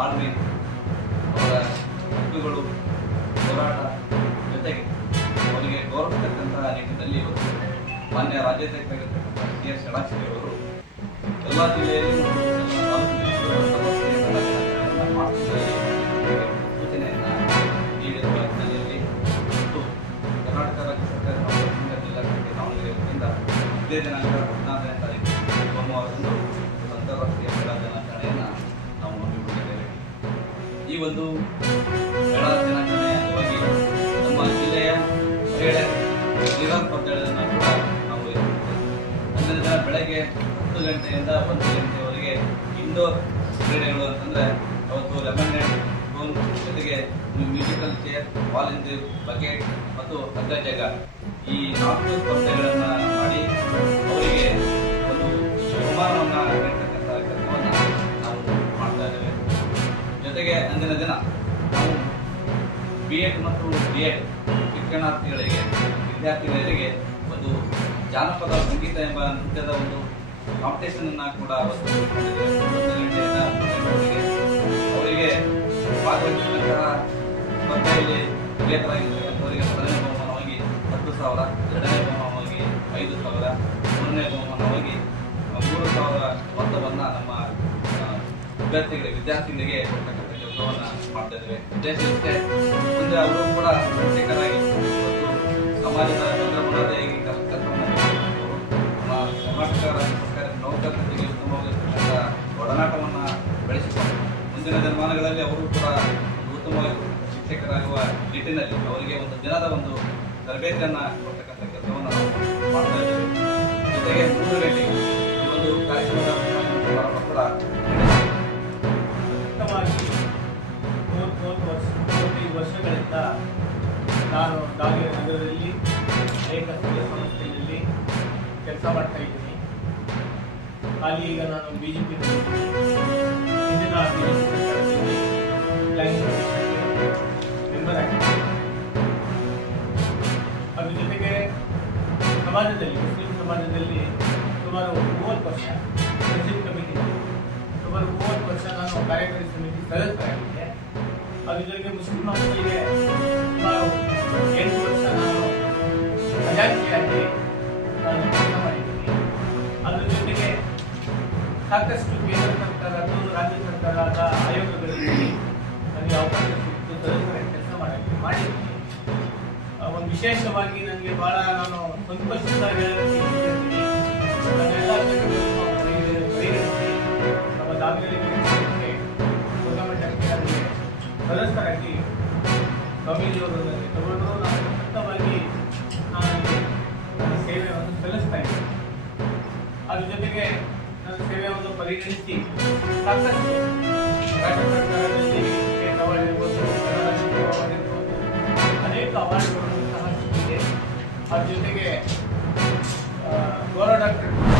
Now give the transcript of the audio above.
ತಾಳ್ಮೆ, ಅವರ ಹಕ್ಕುಗಳು, ಹೋರಾಟ ಜೊತೆಗೆ ಅವರಿಗೆ ಗೌರವಿಸತಕ್ಕಂತಹ ನಿಟ್ಟಿನಲ್ಲಿ ಇವತ್ತು ಮಾನ್ಯ ರಾಜ್ಯಾಧ್ಯಕ್ಷರಾಗಿರ್ತಕ್ಕಂಥ ಕೆ.ಎಸ್. ಷಡಾಕ್ಷರಿ ಅವರು ಎಲ್ಲ ಜಿಲ್ಲೆಯಲ್ಲಿ ಸೂಚನೆಯನ್ನು ನೀಡಿರುವ ಹಿನ್ನೆಲೆಯಲ್ಲಿ ಮತ್ತು ಕರ್ನಾಟಕ ರಾಜ್ಯ ಸರ್ಕಾರ ಜಿಲ್ಲಾಡಳಿತ ದಾವಣಗೆರೆ ವತಿಯಿಂದ ಇದೇ ದಿನಾಂಕ 14ನೇ ತಾರೀಕು ಸೋಮವಾರದಂದು ಅಂತಾರಾಷ್ಟ್ರೀಯ ಮಹಿಳಾ ದಿನಾಚರಣೆಯನ್ನು ನಾವು ಹಮ್ಮಿಕೊಂಡಿದ್ದೇವೆ. ಈ ಒಂದು ಮಹಿಳಾ ದಿನಾಚರಣೆಯ ಅಂಗವಾಗಿ ನಮ್ಮ ಜಿಲ್ಲೆಯ ಮಹಿಳೆ ಕ್ರೀಡಾ ಸ್ಪರ್ಧೆಗಳನ್ನು ಕೂಡ ನಾವು ಅಂದಿನ ದಿನ ಬೆಳಗ್ಗೆ 10 ಗಂಟೆಯಿಂದ 1 ಗಂಟೆಯವರೆಗೆ ಇಂಡೋರ್ ಕ್ರೀಡೆಗಳು ಅಂತಂದರೆ ಅವತ್ತು ಲೆಮನ್ ಗೋಲ್ ಜೊತೆಗೆ musical chair, ball in the bucket ಮತ್ತು ಹಗ್ಗ ಜಗ ಈ 4 ಸ್ಪರ್ಧೆಗಳನ್ನು ಮಾಡಿ ಅವರಿಗೆ ಒಂದು ಬಹುಮಾನವನ್ನು ನೀಡ್ತಕ್ಕಂಥ ಕೆಲಸವನ್ನು ನಾವು ಮಾಡ್ತಾ ಇದ್ದೇವೆ. ಜೊತೆಗೆ ಅಂದಿನ ದಿನ ನಾವು B.Ed ಮತ್ತು D.Ed ಶಿಕ್ಷಣಾರ್ಥಿಗಳಿಗೆ ವಿದ್ಯಾರ್ಥಿನಿಯರಿಗೆ ಒಂದು ಜಾನಪದ ಸಂಗೀತ ಎಂಬ ನೃತ್ಯದ ಒಂದು ಕಾಂಪಿಟೇಷನ್ ಅನ್ನು ಕೂಡ ಅವತ್ತು ಮಾಡಿದ್ದೇವೆ. 1 ಗಂಟೆಯಿಂದ 3 ಗಂಟೆವರೆಗೆ ಅವರಿಗೆ ಭಾಗವಹಿಸಿದಂತಹ ಸ್ಪರ್ಧೆಯಲ್ಲಿ ವಿಜೇತರಾಗಿರ್ತಕ್ಕಂಥವರಿಗೆ ಮೊದಲನೇ ಬಹುಮಾನವಾಗಿ 10,000, ಎರಡನೇ ಬಹುಮಾನವಾಗಿ 5,000, ಮೂರನೇ ಬಹುಮಾನವಾಗಿ 3,000 ಮೊತ್ತವನ್ನು ನಮ್ಮ ವಿದ್ಯಾರ್ಥಿಗಳಿಗೆ ಕೊಡ್ತಕ್ಕಂಥ ಕೆಲಸವನ್ನು ಮಾಡ್ತಾ ಇದ್ದೇವೆ. ಉದ್ದೇಶ ಇಷ್ಟೇ, ಮುಂದೆ ಅವರು ಕೂಡ ಶಿಕ್ಷಕರಾಗಿ ಮತ್ತು ಸಮಾಜದ ಬುನಾದಿಯಾಗಿ ಕೆಲಸವನ್ನು ನಿರ್ವಹಿಸಬೇಕು. ಕರ್ನಾಟಕ ರಾಜ್ಯ ಸರ್ಕಾರದ ನೌಕರರ ಜೊತೆಗೆ ಉತ್ತಮವಾಗಿರ್ತಕ್ಕಂಥ ಒಡನಾಟವನ್ನು ಬೆಳೆಸಿಕೊಂಡು ಮುಂದಿನ ದಿನಮಾನಗಳಲ್ಲಿ ಅವರು ಕೂಡ ಒಂದು ಉತ್ತಮವಾಗಿ ಶಿಕ್ಷಕರಾಗುವ ನಿಟ್ಟಿನಲ್ಲಿ ಅವರಿಗೆ ಒಂದು ದಿನದ ಒಂದು ತರಬೇತಿಯನ್ನು ಕೊಡ್ತಕ್ಕಂಥ ಕೆಲಸವನ್ನು ನಾವು ಮಾಡ್ತಾ ಇದ್ದೇವೆ. ಜೊತೆಗೆ 3 ಗಂಟೆಗೆ ಈ ಒಂದು ಕಾರ್ಯಕ್ರಮದ ಪ್ರಾರಂಭ ಕೂಡ ವರ್ಷಗಳಿಂದ ನಾನು ದಾವಣಗೆರೆ ನಗರದಲ್ಲಿ ಅನೇಕ ಸ್ಥಳೀಯ ಸಂಸ್ಥೆಯಲ್ಲಿ ಕೆಲಸ ಮಾಡ್ತಾ ಇದ್ದೀನಿ. ಅಲ್ಲಿ ಈಗ ನಾನು BJP ಹಿಂದಿನ BJP ಸರ್ಕಾರದಲ್ಲಿ ಲೈನ್ ಮೆಂಬರ್ ಆಗಿದ್ದೀನಿ. ಅದ್ರ ಜೊತೆಗೆ ಸಮಾಜದಲ್ಲಿ ಮುಸ್ಲಿಂ ಸಮಾಜದಲ್ಲಿ ಸುಮಾರು 30 ವರ್ಷ ಪ್ರೆಸಿಡೆಂಟ್ ಕಮಿಟಿ, ಸುಮಾರು 30 ವರ್ಷ ನಾನು ಕಾರ್ಯಕಾರಿ ಸಮಿತಿ ಸದಸ್ಯರಾಗಿದ್ದೆ. ಅದ್ರ ಜೊತೆಗೆ ಮುಸ್ಲಿಂ ಮಕ್ಕಳಿಗೆ ಸುಮಾರು 8 ವರ್ಷ ನಾನು ಖಜಾಂಚಿಯಾಗಿ ನಾನು ಕೆಲಸ ಮಾಡಿದ್ದೀನಿ. ಅದ್ರ ಜೊತೆಗೆ ಸಾಕಷ್ಟು ಕೇಂದ್ರ ಸರ್ಕಾರದ ರಾಜ್ಯ ಸರ್ಕಾರದ ಆಯೋಗಗಳಲ್ಲಿ ನನಗೆ ಅವಕಾಶ ಸಿಕ್ತು ಸದಸ್ಯರಾಗಿ ಕೆಲಸ ಮಾಡಿದ್ದೀನಿ. ಒಂದು ವಿಶೇಷವಾಗಿ ನನಗೆ ಬಹಳ ನಾನು ಸಂತೋಷದಿಂದ ಹೇಳಲಿಕ್ಕೆ ಇಷ್ಟಪಡ್ತೀನಿ. ನನ್ನೆಲ್ಲ ಕೆಲಸಗಳನ್ನು ಪರಿಗಣಿಸಿ ನಮ್ಮ ದಾವಣಗೆರೆ ಗೌರ್ಮೆಂಟ್ ಸದಸ್ಯರಾಗಿ ಸ್ವಾಮೀಜಿಯವರು ನನಗೆ ತಗೊಂಡು ನಾನು ಸತತವಾಗಿ ನನ್ನ ಸೇವೆಯನ್ನು ಸಲ್ಲಿಸ್ತಾ ಇದ್ದೀನಿ. ಅದ್ರ ಜೊತೆಗೆ ನನ್ನ ಸೇವೆಯನ್ನು ಪರಿಗಣಿಸಿ ಸಾಕಷ್ಟು ರಾಜ್ಯ ಸರ್ಕಾರದಲ್ಲಿ ಸ್ಟೇಟ್ ಅವಾರ್ಡ್ ಇರ್ಬೋದು, ಕರ್ನಾಟಕ ಅವಾರ್ಡ್ ಇರ್ಬೋದು, ಅನೇಕ ಅವಾರ್ಡ್ಗಳನ್ನು ಸಹ ಸಿಕ್ಕಿದೆ. ಅದ್ರ ಜೊತೆಗೆ ಗೌರವ ಡಾಕ್ಟರ್